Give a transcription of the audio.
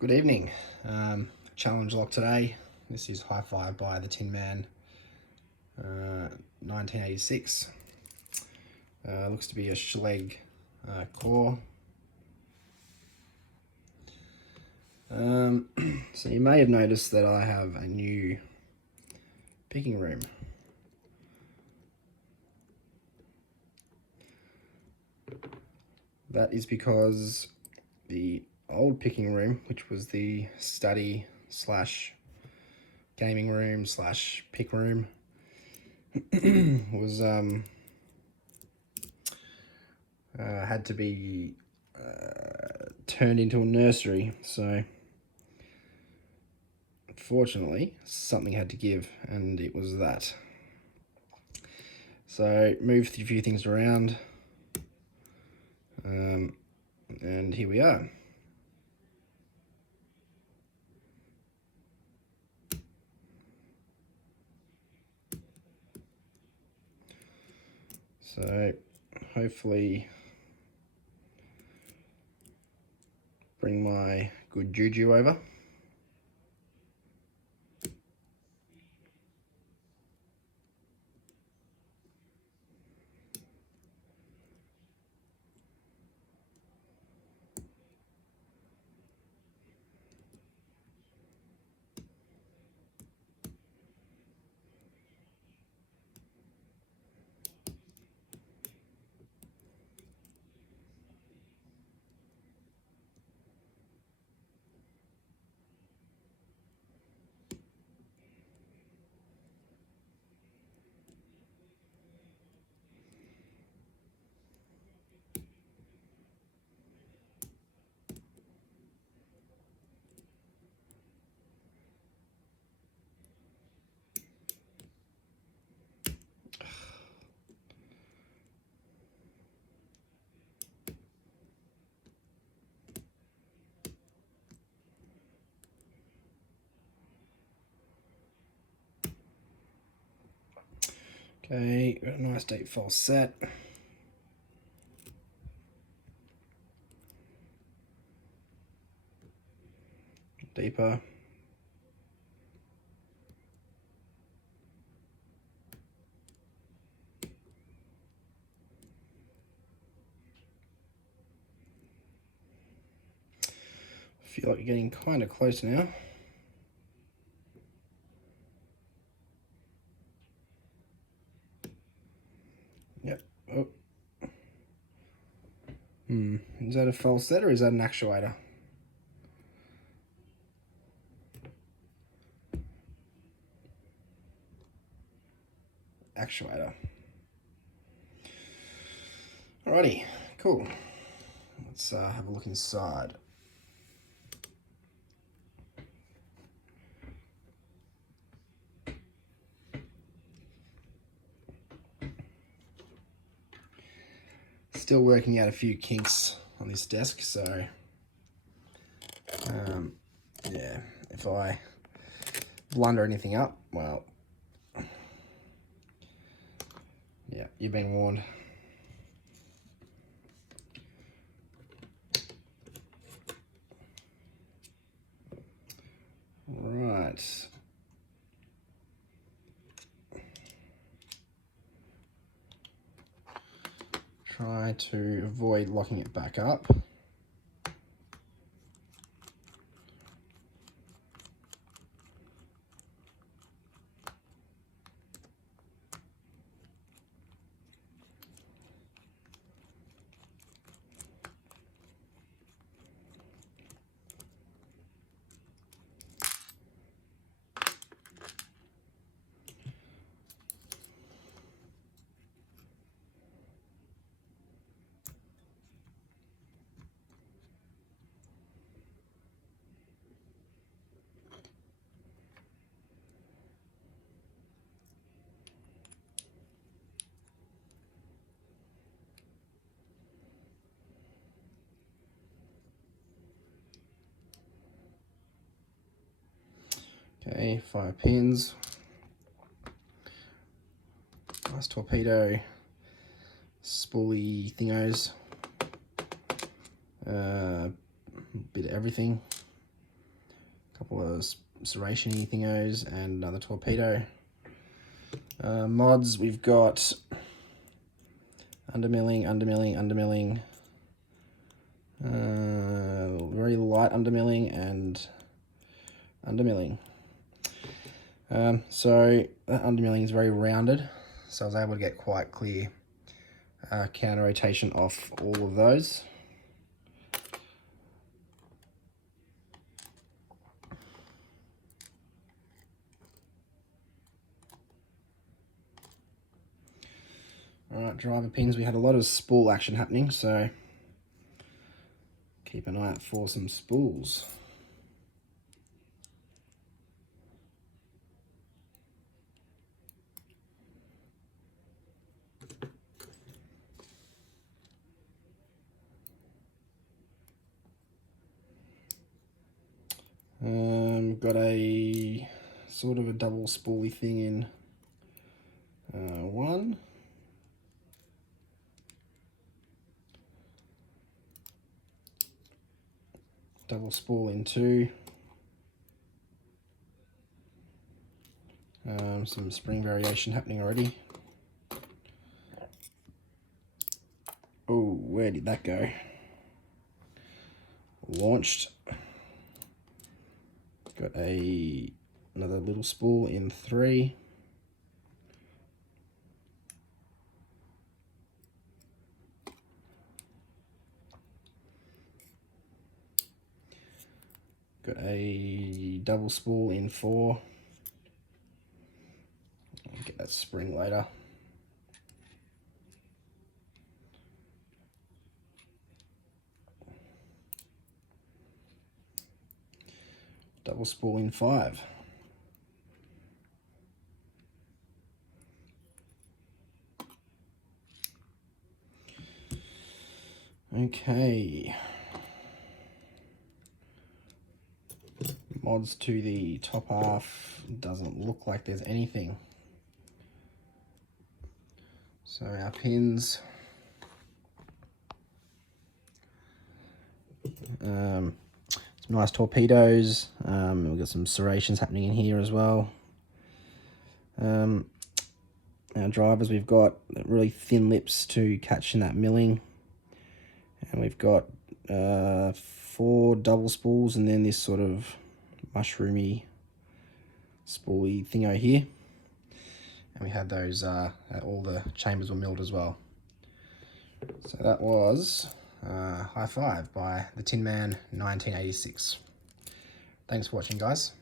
Good evening. Challenge lock today. This is High Five by the Tin Man, 1986. Looks to be a Schlage core. So you may have noticed that I have a new picking room. That is because the old picking room, which was the study slash gaming room slash pick room, was had to be turned into a nursery. So unfortunately, something had to give, and it was that. So moved a few things around, and here we are. So hopefully bring my good juju over. Okay, got a nice deep false set. Deeper. Feel like you're getting kind of close now. Yep. Oh. Is that a false set or is that an actuator? Actuator. Alrighty, cool. Let's have a look inside. Still working out a few kinks on this desk, so yeah, if I blunder anything up, well, yeah, you've been warned. Right. Try to avoid locking it back up. Okay, 5 pins. Nice torpedo, spoolie thingos. Bit of everything. couple of serration-y thingos, and another torpedo. Mods, we've got undermilling, very light undermilling, and undermilling. So that undermilling is very rounded, so I was able to get quite clear counter rotation off all of those. Alright, driver pins, we had a lot of spool action happening, so keep an eye out for some spools. Got a sort of a double spoolie thing in one. Double spool in two. Some spring variation happening already. Oh, where did that go? Launched. Got another little spool in three. Got a double spool in four. I'll get that spring later. Double spool in five. Okay. Mods to the top half, doesn't look like there's anything. So our pins, some nice torpedoes. We've got some serrations happening in here as well. Our drivers, we've got really thin lips to catch in that milling, and we've got 4 double spools, and then this sort of mushroomy spoolie thingo here. And we had those, all the chambers were milled as well. So that was High Five by the Tin Man 1986. Thanks for watching, guys.